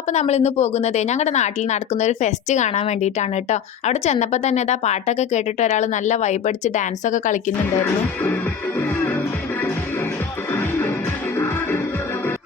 അപ്പോൾ നമ്മളിന്ന് പോകുന്നത് ഞങ്ങളുടെ നാട്ടിൽ നടക്കുന്ന ഒരു ഫെസ്റ്റ് കാണാൻ വേണ്ടിയിട്ടാണ് കേട്ടോ. അവിടെ ചെന്നപ്പോൾ തന്നെ ഇതാ പാട്ടൊക്കെ കേട്ടിട്ട് ഒരാൾ നല്ല വൈബടിച്ച് ഡാൻസൊക്കെ കളിക്കുന്നുണ്ടായിരുന്നു.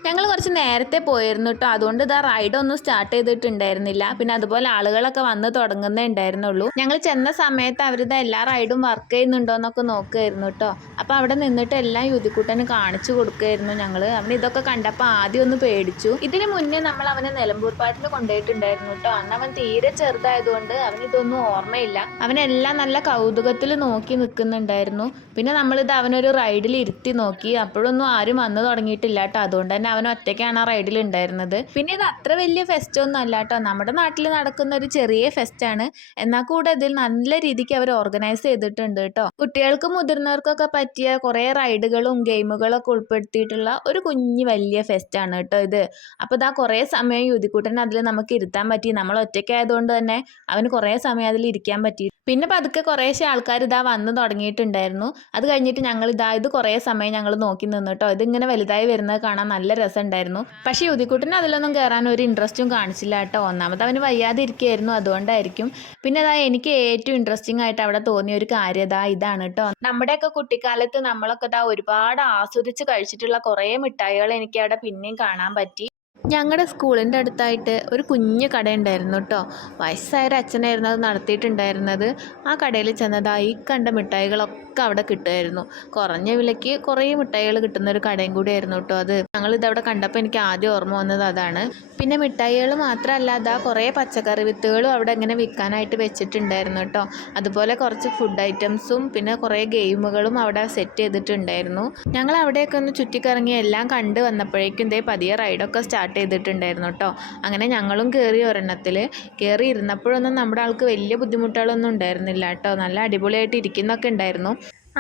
ഞങ്ങൾ കുറച്ച് നേരത്തെ പോയിരുന്നു കേട്ടോ. അതുകൊണ്ട് ഇതാ റൈഡൊന്നും സ്റ്റാർട്ട് ചെയ്തിട്ടുണ്ടായിരുന്നില്ല. പിന്നെ അതുപോലെ ആളുകളൊക്കെ വന്ന് തുടങ്ങുന്നേ ഉണ്ടായിരുന്നുള്ളൂ. ഞങ്ങൾ ചെന്ന സമയത്ത് അവരിതാ എല്ലാ റൈഡും വർക്ക് ചെയ്യുന്നുണ്ടോ എന്നൊക്കെ നോക്കുമായിരുന്നു കേട്ടോ. അപ്പോൾ അവിടെ നിന്നിട്ട് എല്ലാം യുതിക്കുട്ടന് കാണിച്ചു കൊടുക്കുമായിരുന്നു ഞങ്ങൾ. അവൻ ഇതൊക്കെ കണ്ടപ്പോൾ ആദ്യം ഒന്ന് പേടിച്ചു. ഇതിന് മുന്നേ നമ്മൾ അവനെ നിലമ്പൂർ പാട്ടിൽ കൊണ്ടുപോയിട്ടുണ്ടായിരുന്നു കേട്ടോ. അന്ന് അവൻ തീരെ ചെറുതായതുകൊണ്ട് അവനിതൊന്നും ഓർമ്മയില്ല. അവനെല്ലാം നല്ല കൗതുകത്തിൽ നോക്കി നിൽക്കുന്നുണ്ടായിരുന്നു. പിന്നെ നമ്മളിത് അവനൊരു റൈഡിൽ ഇരുത്തി നോക്കി. അപ്പോഴൊന്നും ആരും വന്നു തുടങ്ങിയിട്ടില്ല കേട്ടോ. അതുകൊണ്ട് തന്നെ അവൻ ഒറ്റയ്ക്കാണ് ആ റൈഡിൽ ഉണ്ടായിരുന്നത്. പിന്നെ ഇത് അത്ര വലിയ ഫെസ്റ്റ് ഒന്നും അല്ല കേട്ടോ. നമ്മുടെ നാട്ടിൽ നടക്കുന്ന ഒരു ചെറിയ ഫെസ്റ്റാണ്. എന്നാൽ കൂടെ ഇതിൽ നല്ല രീതിക്ക് അവർ ഓർഗനൈസ് ചെയ്തിട്ടുണ്ട് കേട്ടോ. കുട്ടികൾക്കും മുതിർന്നവർക്കൊക്കെ പറ്റിയ കുറേ റൈഡുകളും ഗെയിമുകളൊക്കെ ഉൾപ്പെടുത്തിയിട്ടുള്ള ഒരു കുഞ്ഞു വലിയ ഫെസ്റ്റാണ് കേട്ടോ ഇത്. അപ്പോൾ ഇതാ കുറേ സമയം യുതിക്കുട്ടൻ അതിൽ നമുക്ക് ഇരുത്താൻ പറ്റി. നമ്മൾ ഒറ്റയ്ക്കായതുകൊണ്ട് തന്നെ അവന് കുറേ സമയം അതിൽ ഇരിക്കാൻ പറ്റി. പിന്നെ പതുക്കെ കുറേശ്ശെ ആൾക്കാർ ഇതാ വന്ന് തുടങ്ങിയിട്ടുണ്ടായിരുന്നു. അത് കഴിഞ്ഞിട്ട് ഞങ്ങൾ ഇത് കുറേ സമയം ഞങ്ങൾ നോക്കി നിന്നു കേട്ടോ. ഇതിങ്ങനെ വലുതായി വരുന്നത് കാണാൻ നല്ല രസമുണ്ടായിരുന്നു. പക്ഷേ യുതിക്കുട്ടന് അതിലൊന്നും കയറാൻ ഒരു ഇൻട്രസ്റ്റും കാണിച്ചില്ല കേട്ടോ. ഒന്നാമത് അവന് വയ്യാതെ ഇരിക്കുകയായിരുന്നു, അതുകൊണ്ടായിരിക്കും. പിന്നെ എനിക്ക് ഏറ്റവും ഇൻട്രസ്റ്റിംഗ് ആയിട്ട് അവിടെ തോന്നിയ ഒരു കാര്യം ഇതാണ് കേട്ടോ. നമ്മുടെയൊക്കെ കുട്ടിക്കാലത്ത് നമ്മളൊക്കെ ഒരുപാട് ആസ്വദിച്ച് കഴിച്ചിട്ടുള്ള കുറേ മിഠായികൾ എനിക്ക് അവിടെ പിന്നെയും കാണാൻ പറ്റി. ഞങ്ങളുടെ സ്കൂളിൻ്റെ അടുത്തായിട്ട് ഒരു കുഞ്ഞു കട ഉണ്ടായിരുന്നു കേട്ടോ. വയസ്സായൊരു അച്ഛനായിരുന്നു അത് നടത്തിയിട്ടുണ്ടായിരുന്നത്. ആ കടയിൽ ചെന്നതായി കണ്ട മിഠായികളൊക്കെ അവിടെ കിട്ടുമായിരുന്നു. കുറഞ്ഞ വിലയ്ക്ക് കുറേ മിഠായികൾ കിട്ടുന്ന ഒരു കടയും കൂടിയായിരുന്നു കേട്ടോ അത്. ഞങ്ങളിതവിടെ കണ്ടപ്പോൾ എനിക്ക് ആദ്യം ഓർമ്മ വന്നത് അതാണ്. പിന്നെ മിഠായികൾ മാത്രമല്ല കുറേ പച്ചക്കറി വിത്തുകളും അവിടെ ഇങ്ങനെ വിൽക്കാനായിട്ട് വെച്ചിട്ടുണ്ടായിരുന്നു കേട്ടോ. അതുപോലെ കുറച്ച് ഫുഡ് ഐറ്റംസും പിന്നെ കുറേ ഗെയിമുകളും അവിടെ സെറ്റ് ചെയ്തിട്ടുണ്ടായിരുന്നു. ഞങ്ങൾ അവിടെയൊക്കെ ഒന്ന് ചുറ്റിക്കറങ്ങി എല്ലാം കണ്ട് വന്നപ്പോഴേക്കും പതിയെ റൈഡൊക്കെ സ്റ്റാർട്ട് ചെയ്തിട്ടുണ്ടായിരുന്നു കേട്ടോ. അങ്ങനെ ഞങ്ങളും കയറി ഒരെണ്ണത്തിൽ കയറി ഇരുന്നപ്പോഴൊന്നും നമ്മുടെ ആൾക്ക് വലിയ ബുദ്ധിമുട്ടുകളൊന്നും ഉണ്ടായിരുന്നില്ല കേട്ടോ. നല്ല അടിപൊളിയായിട്ട് ഇരിക്കുന്നൊക്കെ ഉണ്ടായിരുന്നു.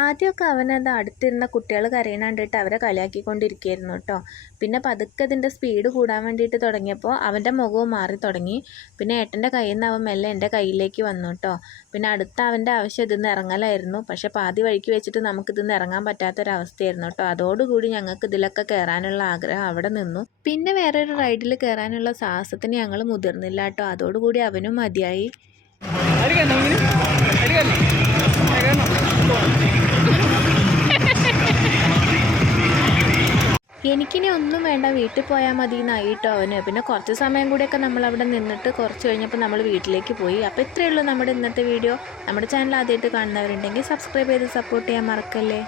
ആദ്യമൊക്കെ അവനത് അടുത്തിരുന്ന കുട്ടികൾ കരയണ കണ്ടിട്ട് അവരെ കളിയാക്കിക്കൊണ്ടിരിക്കുകയായിരുന്നു കേട്ടോ. പിന്നെ പതുക്കെ അതിൻ്റെ സ്പീഡ് കൂടാൻ വേണ്ടിയിട്ട് തുടങ്ങിയപ്പോൾ അവൻ്റെ മുഖവും മാറി തുടങ്ങി. പിന്നെ ഏട്ടൻ്റെ കയ്യിൽ നിന്ന് അവൻ മെല്ലെ എൻ്റെ കയ്യിലേക്ക് വന്നു കേട്ടോ. പിന്നെ അടുത്ത അവൻ്റെ ആവശ്യം ഇതിന്ന് ഇറങ്ങലായിരുന്നു. പക്ഷേ പാതി വഴിക്ക് വെച്ചിട്ട് നമുക്കിതിന്ന് ഇറങ്ങാൻ പറ്റാത്തൊരവസ്ഥയായിരുന്നു കേട്ടോ. അതോടുകൂടി ഞങ്ങൾക്ക് ഇതിലൊക്കെ കയറാനുള്ള ആഗ്രഹം അവിടെ നിന്നു. പിന്നെ വേറൊരു റൈഡിൽ കയറാനുള്ള സാഹസത്തിന് ഞങ്ങൾ മുതിർന്നില്ല കേട്ടോ. അതോടുകൂടി അവനും മതിയായി. എനിക്കിനി ഒന്നും വേണ്ട, വീട്ടിൽ പോയാൽ മതി എന്നായി കേട്ടോ അവന്. പിന്നെ കുറച്ച് സമയം കൂടിയൊക്കെ നമ്മളവിടെ നിന്നിട്ട് കുറച്ച് കഴിഞ്ഞപ്പോൾ നമ്മൾ വീട്ടിലേക്ക് പോയി. അപ്പോൾ ഇത്രയേ ഉള്ളൂ നമ്മുടെ ഇന്നത്തെ വീഡിയോ. നമ്മുടെ ചാനൽ ആദ്യമായിട്ട് കാണുന്നവരുണ്ടെങ്കിൽ സബ്സ്ക്രൈബ് ചെയ്ത് സപ്പോർട്ട് ചെയ്യാൻ മറക്കല്ലേ.